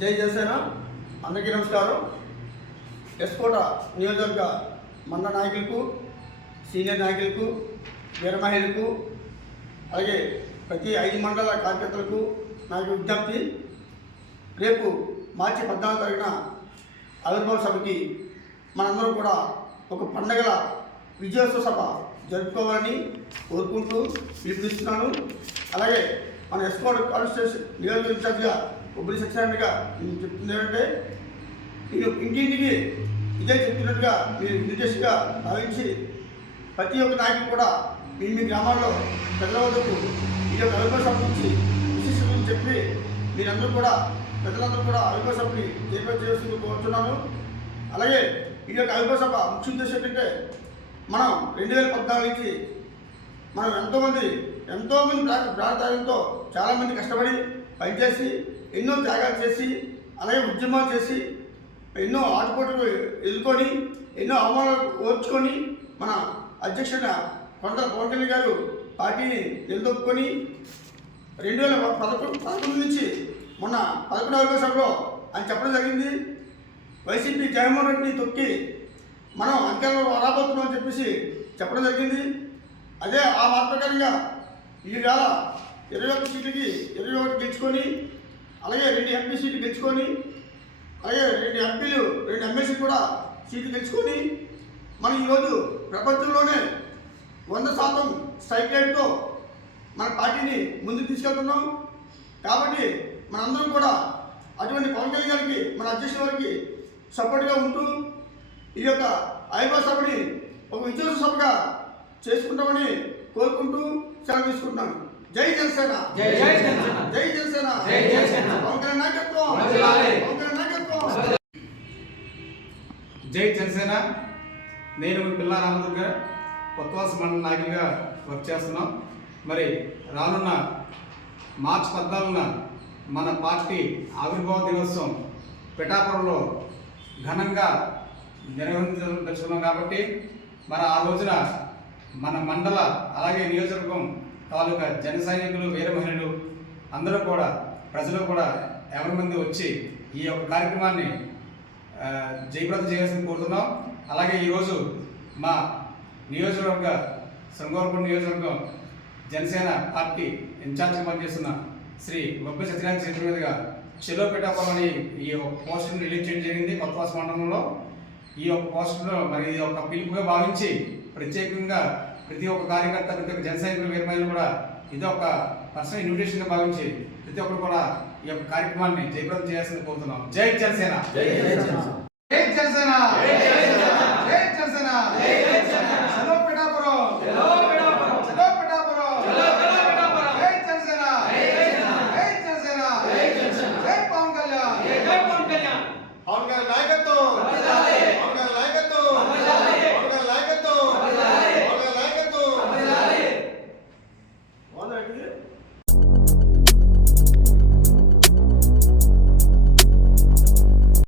జై జనసేన అందరికీ నమస్కారం. ఎస్కోట నియోజకవర్గ మండల నాయకులకు సీనియర్ నాయకులకు వీరమహిళలకు అలాగే ప్రతి ఐదు మండల కార్యకర్తలకు నాకు విజ్ఞప్తి. రేపు మార్చి పద్నాలుగు తారీఖున ఆవిర్భావ సభకి మనందరం కూడా ఒక పండగల విజయోత్సవ సభ జరుపుకోవాలని కోరుకుంటూ పిలుపునిస్తున్నాను అలాగే మన ఎస్కోట్ కాన్స్టిట్యూషన్ నియోజకవర్గ ఉబ్బరి సత్యనారాయణగా నేను చెప్తుంది ఏంటంటే నేను ఇంటింటికి ఇదే చెప్తున్నట్టుగా మీరు నిర్దేశంగా భావించి ప్రతి ఒక్క నాయకుడు కూడా మీ మీ గ్రామాల్లో ప్రజల వద్దకు ఈ యొక్క అవిభవ సభ నుంచి విశిష్టతను చెప్పి మీరందరూ కూడా ప్రజలందరూ కూడా అవిభవ సభని జయప్రద చేస్తూ కోరుతున్నాను అలాగే ఈ యొక్క అవిభవ సభ ముఖ్య ఉద్దేశం ఏంటంటే మనం రెండు వేల పద్నాలుగు నుంచి మనం ఎంతోమంది ఎంతోమంది ప్రా- ప్రాంతాలతో చాలామంది కష్టపడి పనిచేసి ఎన్నో త్యాగాలు చేసి అలాగే ఉద్యమాలు చేసి ఎన్నో ఆటుపోట్లు ఎదుర్కొని ఎన్నో అవమానాలు ఓర్చుకొని మన అధ్యక్షుడ కొండ పవన్ కళ్యాణ్ గారు పార్టీని నిలదొక్కుని రెండు వేల పదకొండు పదకొండు నుంచి మొన్న పదకొండవ సభలో అని చెప్పడం జరిగింది. వైసీపీ జగన్మోహన్ రెడ్డిని తొక్కి మనం అధికారంలో రాబోతున్నాం అని చెప్పేసి చెప్పడం జరిగింది. అదే ఆ మాట ప్రకారంగా ఈ ఇరవై ఒక్క సీట్లకి ఇరవై ఒకటి గెలుచుకొని అలాగే రెండు ఎంపీ సీట్లు గెలుచుకొని అలాగే రెండు ఎంపీలు రెండు ఎమ్మెల్సీ కూడా సీట్లు గెలుచుకొని మనం ఈరోజు ప్రపంచంలోనే వంద శాతం స్ట్రైక్ రేట్తో మన పార్టీని ముందుకు తీసుకెళ్తున్నాం. కాబట్టి మనందరం కూడా అటువంటి పవన్ కళ్యాణ్ గారికి మన అధ్యక్షుల వారికి సపోర్ట్గా ఉంటూ ఈ యొక్క ఐబా సభని ఒక విజయ సభగా చేసుకుంటామని కోరుకుంటూ సెలవు తీసుకుంటున్నాను. జై జనసేన. జై జనసేన. జై జనసేన. జనసేన. కళ్యాణ్ నాయకత్వం. కళ్యాణ్ నాయకత్వం. జై జనసేన. నేను మీ పిల్ల రామదుర్గ కొత్తవాస మండల నాయకుడిగా వర్క్ చేస్తున్నాం. మరి రానున్న మార్చి పద్నాలుగున మన పార్టీ ఆవిర్భావ దినోత్సవం పిఠాపురంలో ఘనంగా నిర్వహించదలుచుకున్నాం కాబట్టి మరి ఆ రోజున మన మండల అలాగే నియోజకవర్గం తాలూకా జన సైనికులు వీర మహిళలు అందరూ కూడా ప్రజలు కూడా ఎవరి మంది వచ్చి ఈ యొక్క కార్యక్రమాన్ని ఆ, జయప్రదం చేయాల్సింది కోరుతున్నాం. అలాగే ఈరోజు మా నియోజకవర్గ శృంగారపురం నియోజకవర్గం జనసేన పార్టీ ఇన్ఛార్జ్గా పనిచేస్తున్న శ్రీ గొప్ప సత్యనారాయణ చేతుల మీదుగా చెలో అని ఈ యొక్క పోస్టర్ని రిలీజ్ చేయడం జరిగింది కొత్తవాస మండలంలో. ఈ యొక్క పోస్టర్లో మరి ఇది ఒక పిలుపుగా భావించి ప్రత్యేకంగా ప్రతి ఒక్క కార్యకర్త ప్రతి ఒక్క జనసైనికుల వీరమైన కూడా ఇది ఒక పర్సనల్ ఇన్విటేషన్గా భావించి ప్రతి ఒక్కరు కూడా ఈ యొక్క కార్యక్రమాన్ని జయప్రదం చేయాల్సింది కోరుతున్నాం జై జనసేన జై జనసేన జై జనసేన